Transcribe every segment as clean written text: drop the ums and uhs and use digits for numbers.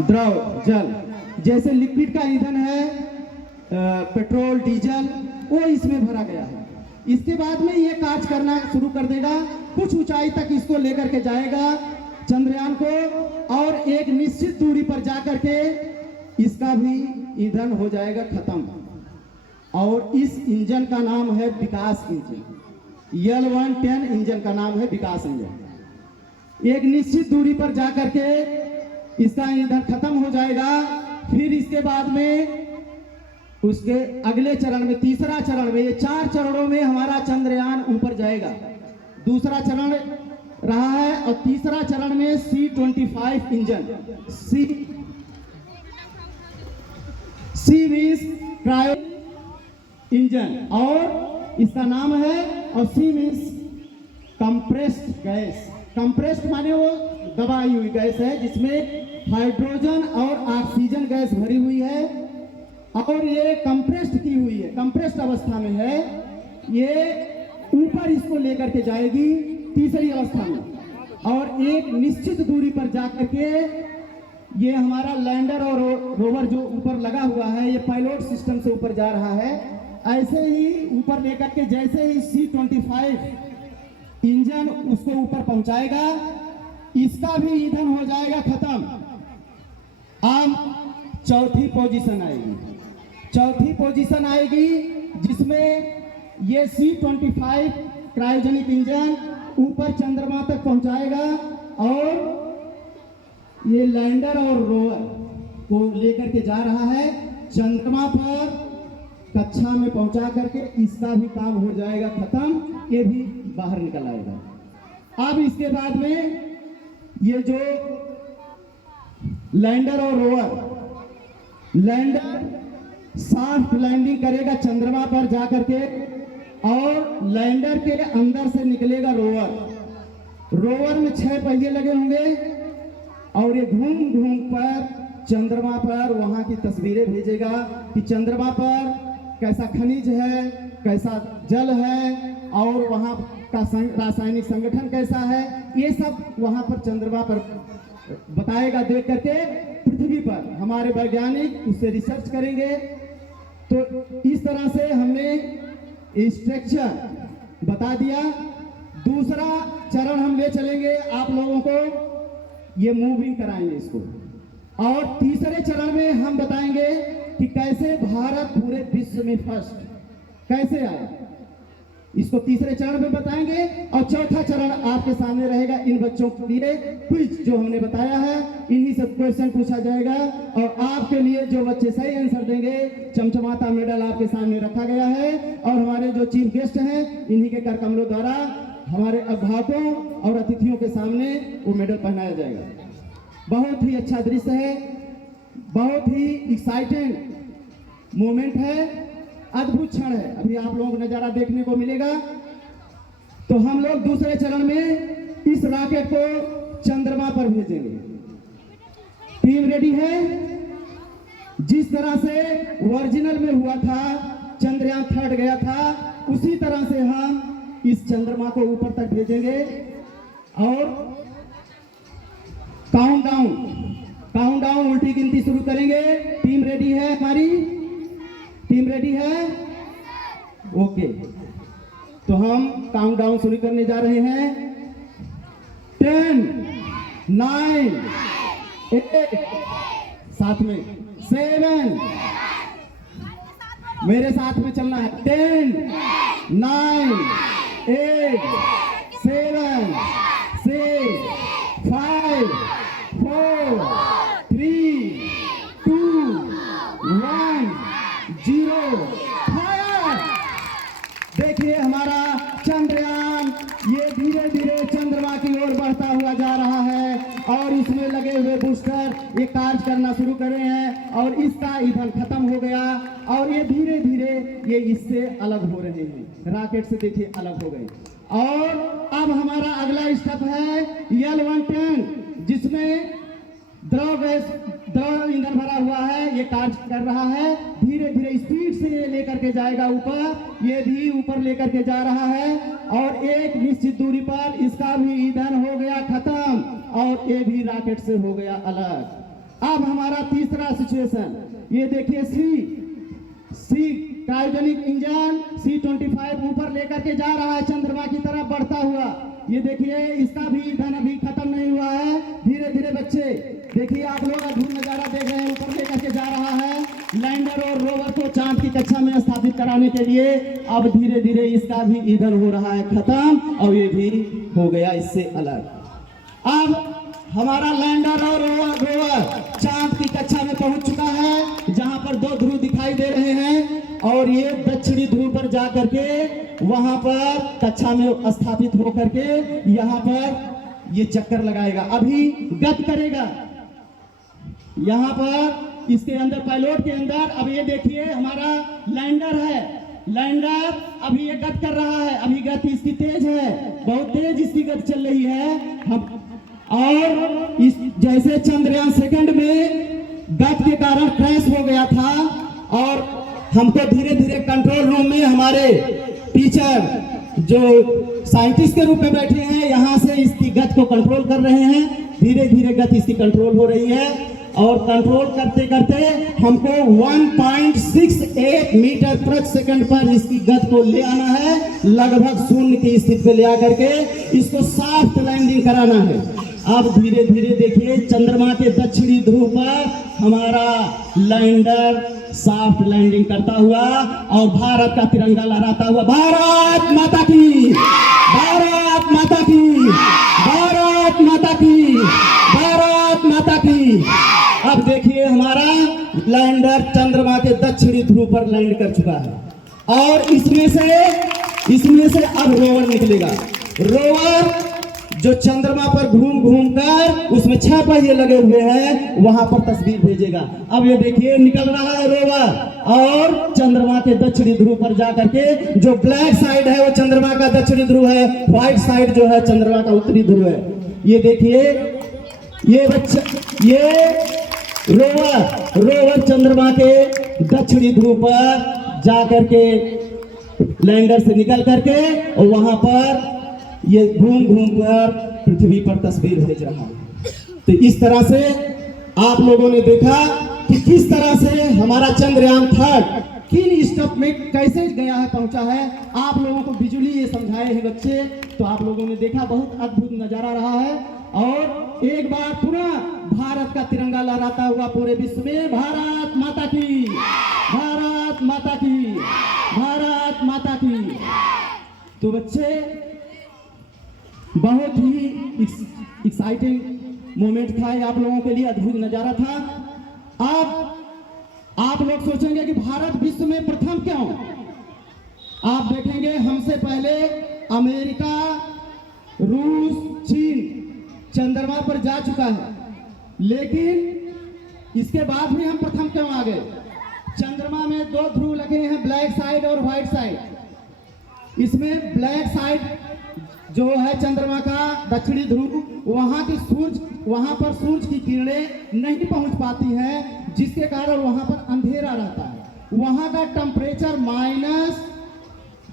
द्रव जल, जैसे लिक्विड का ईंधन है पेट्रोल डीजल, वो इसमें भरा गया है। इसके बाद में ये कार्य करना शुरू कर देगा, कुछ ऊंचाई तक इसको लेकर के जाएगा चंद्रयान को, और एक निश्चित दूरी पर जाकर के इसका भी ईंधन हो जाएगा खत्म। और इस इंजन का नाम है विकास इंजन, L110 इंजन का नाम है विकास इंजन। एक निश्चित दूरी पर जाकर के इसका ईंधन खत्म हो जाएगा। फिर इसके बाद में उसके अगले चरण में, तीसरा चरण में, ये 4 चरणों में हमारा चंद्रयान ऊपर जाएगा। दूसरा चरण रहा है और तीसरा चरण में C-25 engine, C means cryo engine, और इसका नाम है, और C means compressed gas. Compressed माने वो दबाई हुई गैस है जिसमें हाइड्रोजन और ऑक्सीजन गैस भरी हुई है, और ये कंप्रेस्ड की हुई है, कंप्रेस्ड अवस्था में है। ये ऊपर इसको लेकर के जाएगी तीसरी अवस्था में, और एक निश्चित दूरी पर जाकर के ये हमारा लैंडर और रोवर जो ऊपर लगा हुआ है, ये पायलट सिस्टम से ऊपर जा रहा है। ऐसे ही ऊपर लेकर के जैसे ही C-25 इंजन उसको ऊपर पहुंचाएगा, इसका भी ईंधन हो जाएगा खत्म। अब चौथी पोजीशन आएगी जिसमें ये C-25 क्रायोजेनिक इंजन ऊपर चंद्रमा तक पहुंचाएगा, और ये लैंडर और रोवर को लेकर के जा रहा है चंद्रमा पर कक्षा में पहुंचा करके, इसका भी काम हो जाएगा खत्म, ये भी बाहर निकल आएगा। अब इसके बाद में ये जो लैंडर और रोवर, लैंडर सॉफ्ट लैंडिंग करेगा चंद्रमा पर जाकर के, और लैंडर के अंदर से निकलेगा रोवर। रोवर में 6 पहिए लगे होंगे, और ये घूम घूम पर चंद्रमा पर वहां की तस्वीरें भेजेगा कि चंद्रमा पर कैसा खनिज है, कैसा जल है, और वहां का रासायनिक संगठन कैसा है, ये सब वहां पर चंद्रमा पर बताएगा। देख करके पृथ्वी पर हमारे वैज्ञानिक उससे रिसर्च करेंगे। तो इस तरह से हमने स्ट्रक्चर बता दिया। दूसरा चरण हम ले चलेंगे आप लोगों को, ये मूविंग कराएंगे इसको, और तीसरे चरण में हम बताएंगे कि कैसे भारत पूरे विश्व में फर्स्ट कैसे आया, इसको तीसरे चरण में बताएंगे। और चौथा चरण आपके सामने रहेगा इन बच्चों के लिए क्विज जो हमने बताया है, इन्हीं सब क्वेश्चन पूछा जाएगा, और आपके लिए जो बच्चे सही आंसर देंगे चमचमाता मेडल आपके सामने रखा गया है। और हमारे जो चीफ गेस्ट हैं, इन्हीं के कर कमलों द्वारा हमारे अभिभावकों और अतिथियों के सामने वो मेडल पहनाया जाएगा। बहुत ही अच्छा दृश्य है, बहुत ही एक्साइटेड मोमेंट है, अद्भुत क्षण है, अभी आप लोगों को नजारा देखने को मिलेगा। तो हम लोग दूसरे चरण में इस रॉकेट को चंद्रमा पर भेजेंगे। टीम रेडी है? जिस तरह से ओरिजिनल में हुआ था, चंद्रयान 3 गया था, उसी तरह से हम इस चंद्रमा को ऊपर तक भेजेंगे। और काउंटडाउन उल्टी गिनती शुरू करेंगे। टीम रेडी है? हमारी टीम रेडी है? ओके, तो हम काउंटडाउन शुरू करने जा रहे हैं। 10, 9, 8, साथ में 7, मेरे साथ में चलना है। 10, 9, 8, 7, 6, 5, 4, 3, 2, 1, 0, फायर। देखिए हमारा चंद्रयान ये धीरे धीरे चंद्रमा की ओर बढ़ता हुआ जा रहा है, और इसमें लगे हुए बूस्टर ये कार्य करना शुरू कर रहे हैं, और इसका ईंधन खत्म हो गया, और ये धीरे धीरे ये इससे अलग हो रहे हैं, रॉकेट से देखिए अलग हो गए। और अब हमारा अगला स्टेप है L110, जिसमें द्रव ईंधन भरा हुआ है, ये कार्य कर रहा है। धीरे धीरे स्पीड से ये लेकर के जाएगा ऊपर, ये भी ऊपर लेकर के जा रहा है, और एक निश्चित दूरी पर इसका भी ईंधन हो गया खत्म, और ये भी रॉकेट से हो गया अलग। अब हमारा तीसरा सिचुएशन, ये देखिए सी क्रायोजेनिक इंजन C-25 ऊपर लेकर के जा रहा है चंद्रमा की तरफ बढ़ता हुआ। ये देखिए इसका भी ईंधन अभी खत्म नहीं हुआ है। धीरे धीरे बच्चे देखिए, आप लोग अद्भुत नजारा देख रहे हैं, ऊपर लेकर के जा रहा है लैंडर और रोवर को चांद की कक्षा में स्थापित कराने के लिए। अब धीरे धीरे इसका भी ईंधन हो रहा है खत्म और ये भी हो गया इससे अलग। अब हमारा लैंडर और रोवर चांद की कक्षा में पहुंच चुका है, जहां पर 2 ध्रुव दिखाई दे रहे हैं और ये दक्षिणी ध्रुव पर जा करके वहां पर कक्षा में स्थापित होकर के यहाँ पर ये चक्कर लगाएगा, अभी गति करेगा यहाँ पर इसके अंदर, पायलट के अंदर। अब ये देखिए हमारा लैंडर है, लैंडर अभी ये गति कर रहा है, अभी गति इसकी तेज है, बहुत तेज इसकी गति चल रही है। हम और इस जैसे चंद्रयान सेकंड में गति के कारण क्रैश हो गया था और हमको धीरे धीरे कंट्रोल रूम में हमारे टीचर जो साइंटिस्ट के रूप में बैठे हैं, यहाँ से इसकी गति को कंट्रोल कर रहे हैं। धीरे धीरे गति इसकी कंट्रोल हो रही है और कंट्रोल करते करते हमको 1.68 मीटर प्रति सेकंड पर इसकी गति को ले आना है, लगभग शून्य की स्थिति पे ले आकर के इसको सॉफ्ट लैंडिंग कराना है। अब धीरे धीरे देखिए चंद्रमा के दक्षिणी ध्रुव पर हमारा लैंडर सॉफ्ट लैंडिंग करता हुआ और भारत का तिरंगा लहराता हुआ, भारत माता की, भारत माता की, भारत माता की, भारत माता की। अब देखिए हमारा लैंडर चंद्रमा के दक्षिणी ध्रुव पर लैंड कर चुका है और इसमें से अब रोवर निकलेगा। रोवर जो चंद्रमा पर घूम घूम कर उसमें 6 पहिए लगे हुए हैं, वहां पर तस्वीर भेजेगा। अब ये देखिए निकल रहा है रोवर और चंद्रमा के दक्षिणी ध्रुव पर जाकर के, जो ब्लैक साइड है वो चंद्रमा का दक्षिणी ध्रुव है, व्हाइट साइड जो है चंद्रमा का उत्तरी ध्रुव है। ये देखिए ये बच्चा, ये रोवर चंद्रमा के दक्षिणी ध्रुव पर जाकर के लैंडर से निकल करके और वहां पर ये घूम घूम कर पृथ्वी पर तस्वीर भेज रहा है। तो इस तरह से आप लोगों ने देखा कि किस तरह से हमारा चंद्रयान 3 किन स्टेप में कैसे गया है, पहुंचा है। आप लोगों को विजुअली ये समझाए हैं बच्चे, तो आप लोगों ने देखा बहुत अद्भुत नजारा रहा है। और एक बार पुनः भारत का तिरंगा लहराता हुआ पूरे विश्व में, भारत माता की, भारत माता की, भारत माता की। तो बच्चे बहुत ही एक्साइटिंग मोमेंट था ये आप लोगों के लिए, अद्भुत नजारा था। अब आप लोग सोचेंगे कि भारत विश्व में प्रथम क्यों? आप देखेंगे हमसे पहले अमेरिका, रूस, चीन चंद्रमा पर जा चुका है, लेकिन इसके बाद भी हम प्रथम क्यों आ गए? चंद्रमा में 2 ध्रुव लगे हैं, ब्लैक साइड और व्हाइट साइड। इसमें ब्लैक साइड जो है चंद्रमा का दक्षिणी ध्रुव, वहां पर सूरज की किरणें नहीं पहुंच पाती हैं, जिसके कारण वहां पर अंधेरा रहता है। वहां का टेम्परेचर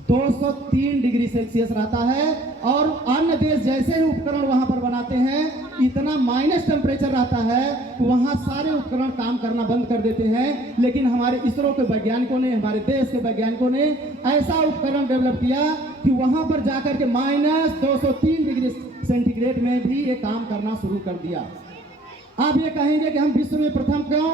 -203 डिग्री सेल्सियस रहता है और अन्य देश जैसे ही उपकरण वहां पर बनाते हैं, इतना माइनस टेम्परेचर रहता है, वहां सारे उपकरण काम करना बंद कर देते हैं। लेकिन हमारे इसरो के वैज्ञानिकों ने, हमारे देश के वैज्ञानिकों ने ऐसा उपकरण डेवलप किया कि वहां पर जाकर के -203 डिग्री सेंटीग्रेड में भी ये काम करना शुरू कर दिया। आप ये कहेंगे कि हम विश्व में प्रथम क्यों?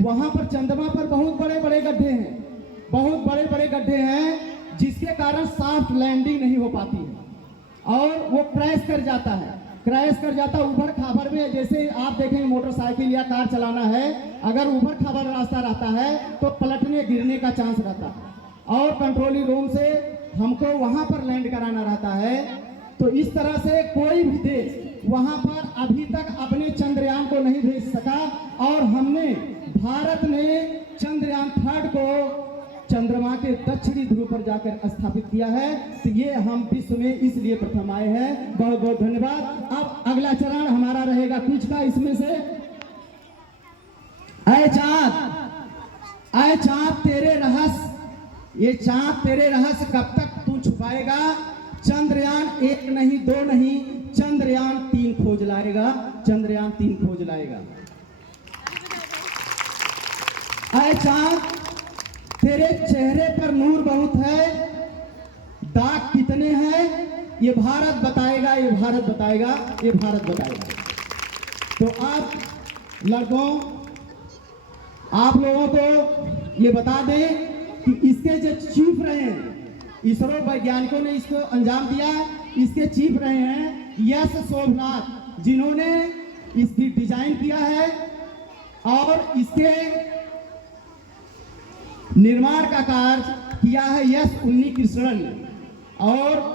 वहां पर चंद्रमा पर बहुत बड़े बड़े गड्ढे हैं, बहुत बड़े बड़े गड्ढे हैं, जिसके कारण सॉफ्ट लैंडिंग नहीं हो पाती है और वो क्रैश कर जाता है, उबड़ खाबड़ में। जैसे आप देखेंगे मोटरसाइकिल या कार चलाना है, अगर उबड़ खाबड़ रास्ता रहता है तो पलटने गिरने का चांस रहता है और कंट्रोलिंग रूम से हमको वहां पर लैंड कराना रहता है। तो इस तरह से कोई भी देश वहां पर अभी तक अपने चंद्रयान को नहीं भेज सका और हमने, भारत ने चंद्रयान 3 को चंद्रमा के दक्षिणी ध्रुव पर जाकर स्थापित किया है। तो ये हम विश्व में इसलिए प्रथम आए हैं। बहुत बहुत धन्यवाद। अब अगला चरण हमारा रहेगा क्विज का। इसमें से ऐ चाँद तेरे रहस्य, ये चाँद तेरे रहस्य कब तक तू छुपाएगा? चंद्रयान 1 नहीं 2 नहीं, चंद्रयान 3 खोज लाएगा, चंद्रयान 3 खोज लाएगा। आए चांद, तेरे चेहरे पर नूर बहुत है, दाग कितने हैं ये भारत बताएगा, ये भारत बताएगा, ये भारत बताएगा। तो आप लड़कों, आप लोगों को ये बता दें कि इसके जो चीफ रहे हैं, इसरो वैज्ञानिकों ने इसको अंजाम दिया, इसके चीफ रहे हैं यश शोभनाथ, जिन्होंने इसकी डिजाइन किया है और इसके निर्माण का कार्य किया है यश उन्नीकृष्णन ने, और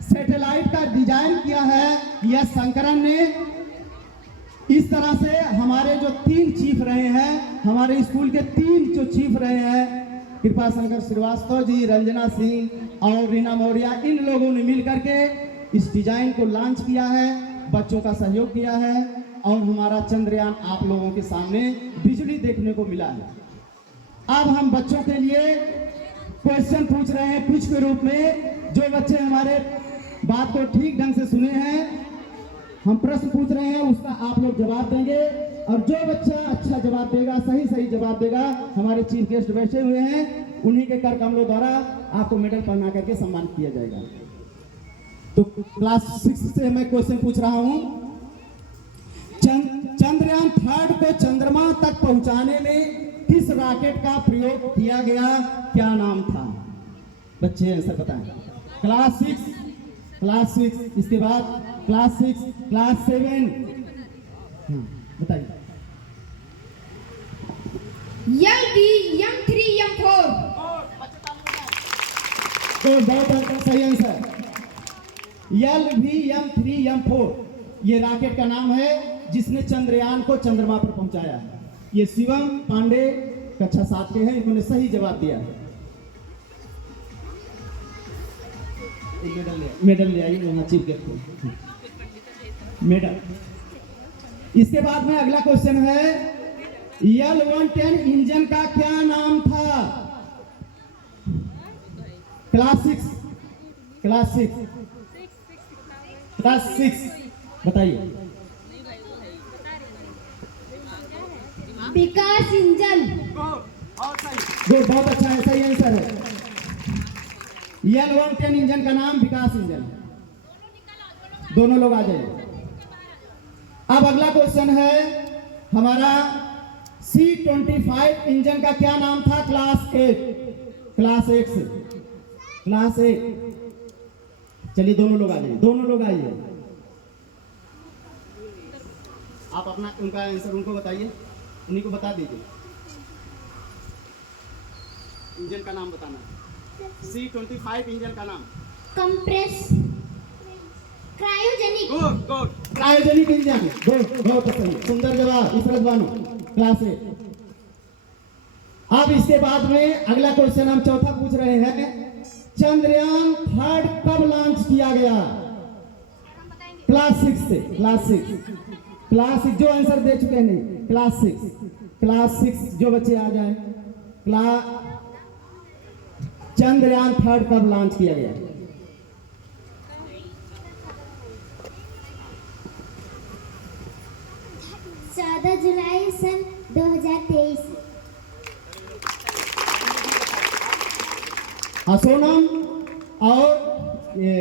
सैटेलाइट का डिजाइन किया है यश शंकरन ने। इस तरह से हमारे जो 3 चीफ रहे हैं, हमारे स्कूल के 3 जो चीफ रहे हैं, कृपा शंकर श्रीवास्तव जी, रंजना सिंह और रीना मौर्य, इन लोगों ने मिलकर के इस डिजाइन को लॉन्च किया है, बच्चों का सहयोग किया है और हमारा चंद्रयान आप लोगों के सामने बिजली देखने को मिला है। अब हम बच्चों के लिए क्वेश्चन पूछ रहे हैं क्विज के रूप में। जो बच्चे हमारे बात को ठीक ढंग से सुने हैं, हम प्रश्न पूछ रहे हैं, उसका आप लोग जवाब देंगे और जो बच्चा अच्छा जवाब देगा, सही जवाब देगा, हमारे चीफ गेस्ट बैठे हुए हैं, उन्हीं के कर कमलों द्वारा आपको मेडल पहना करके सम्मानित किया जाएगा। तो क्लास 6 से मैं क्वेश्चन पूछ रहा हूं, चंद्रयान 3 को चंद्रमा तक पहुंचाने में किस रॉकेट का प्रयोग किया गया, क्या नाम था? बच्चे आंसर बताएं। क्लास 6, इसके बाद क्लास 6, क्लास 7, बताइए। LV, M3, M4। तो बहुत सही आंसर, LV, M3, M4 ये रॉकेट का नाम है जिसने चंद्रयान को चंद्रमा पर पहुंचाया है। ये शिवम पांडे कक्षा 7 के हैं, इन्होंने सही जवाब दिया है। मेडल ले आइए वहां चीफ गेस्ट को, मेडल। इसके बाद में अगला क्वेश्चन है, L110 इंजन का क्या नाम था? क्लास 6 बताइए। विकास इंजन। गुड, बहुत अच्छा है, सही आंसर है। L110 इंजन का नाम विकास इंजन है। दोनों लोग आ जाइए। अब अगला क्वेश्चन है हमारा, C25 इंजन का क्या नाम था? क्लास 8 से, क्लास 8। चलिए दोनों लोग आ जाइए, दोनों लोग आइए। आप अपना उनका आंसर उनको बताइए, उन्हीं को बता दीजिए। इंजन का नाम बताना। C25 इंजन का नाम compress cryogenic. Good, cryogenic engine. Good, बहुत सही, सुंदर जवाब इफरत बानो, क्लास 8। अब इसके बाद में अगला क्वेश्चन हम चौथा पूछ रहे हैं, चंद्रयान 3 कब लॉन्च किया गया? क्लास 6 से, क्लास 6 जो आंसर दे चुके हैं, क्लास 6 जो बच्चे आ जाए। चंद्रयान 3 कब लॉन्च किया गया? 14 जुलाई सन 2023। सोनम और ये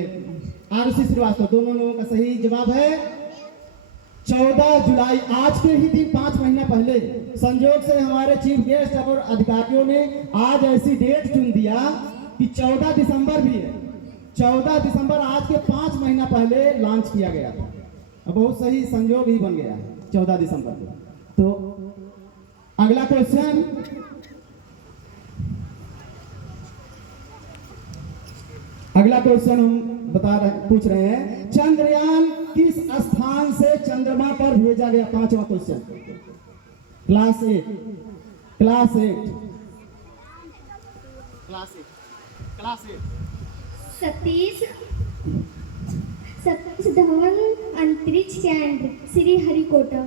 आरुषि श्रीवास्तव, दोनों लोगों का सही जवाब है 14 जुलाई। आज के ही दिन 5 महीना पहले संयोग से हमारे चीफ गेस्ट और अधिकारियों ने आज ऐसी डेट चुन दिया कि 14 दिसंबर भी है। 14 दिसंबर आज के 5 महीना पहले लॉन्च किया गया था। बहुत सही संयोग ही बन गया 14 दिसंबर को। तो अगला क्वेश्चन, हम पूछ रहे हैं, चंद्रयान किस स्थान से चंद्रमा पर भेजा गया? 5वां क्वेश्चन, क्लास 8। सतीश धवन अंतरिक्ष केंद्र श्रीहरिकोटा।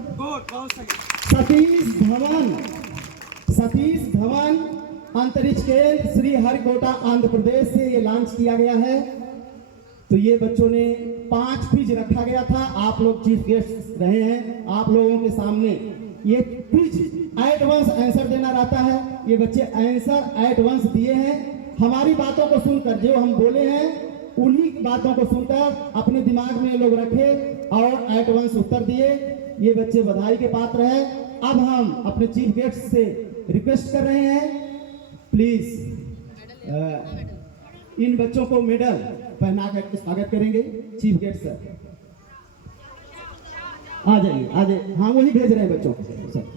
सतीश धवन अंतरिक्ष केंद्र श्रीहरिकोटा आंध्र प्रदेश से ये लॉन्च किया गया है। तो ये बच्चों ने 5 क्विज रखा गया था, आप लोग चीफ गेस्ट रहे हैं, आप लोगों के सामने ये क्विज एट वंस आंसर देना रहता है। ये बच्चे आंसर एट वंस दिए हैं। हमारी बातों को सुनकर, जो हम बोले हैं उन्हीं बातों को सुनकर अपने दिमाग में ये लोग रखे और एट वंस उत्तर दिए। ये बच्चे बधाई के पात्र हैं। अब हम अपने चीफ गेस्ट से रिक्वेस्ट कर रहे हैं, प्लीज इन बच्चों को मेडल पहना कर स्वागत करेंगे। चीफ गेस्ट सर आ जाइए, आ जाइए। हाँ, वही भेज रहे हैं बच्चों को सर।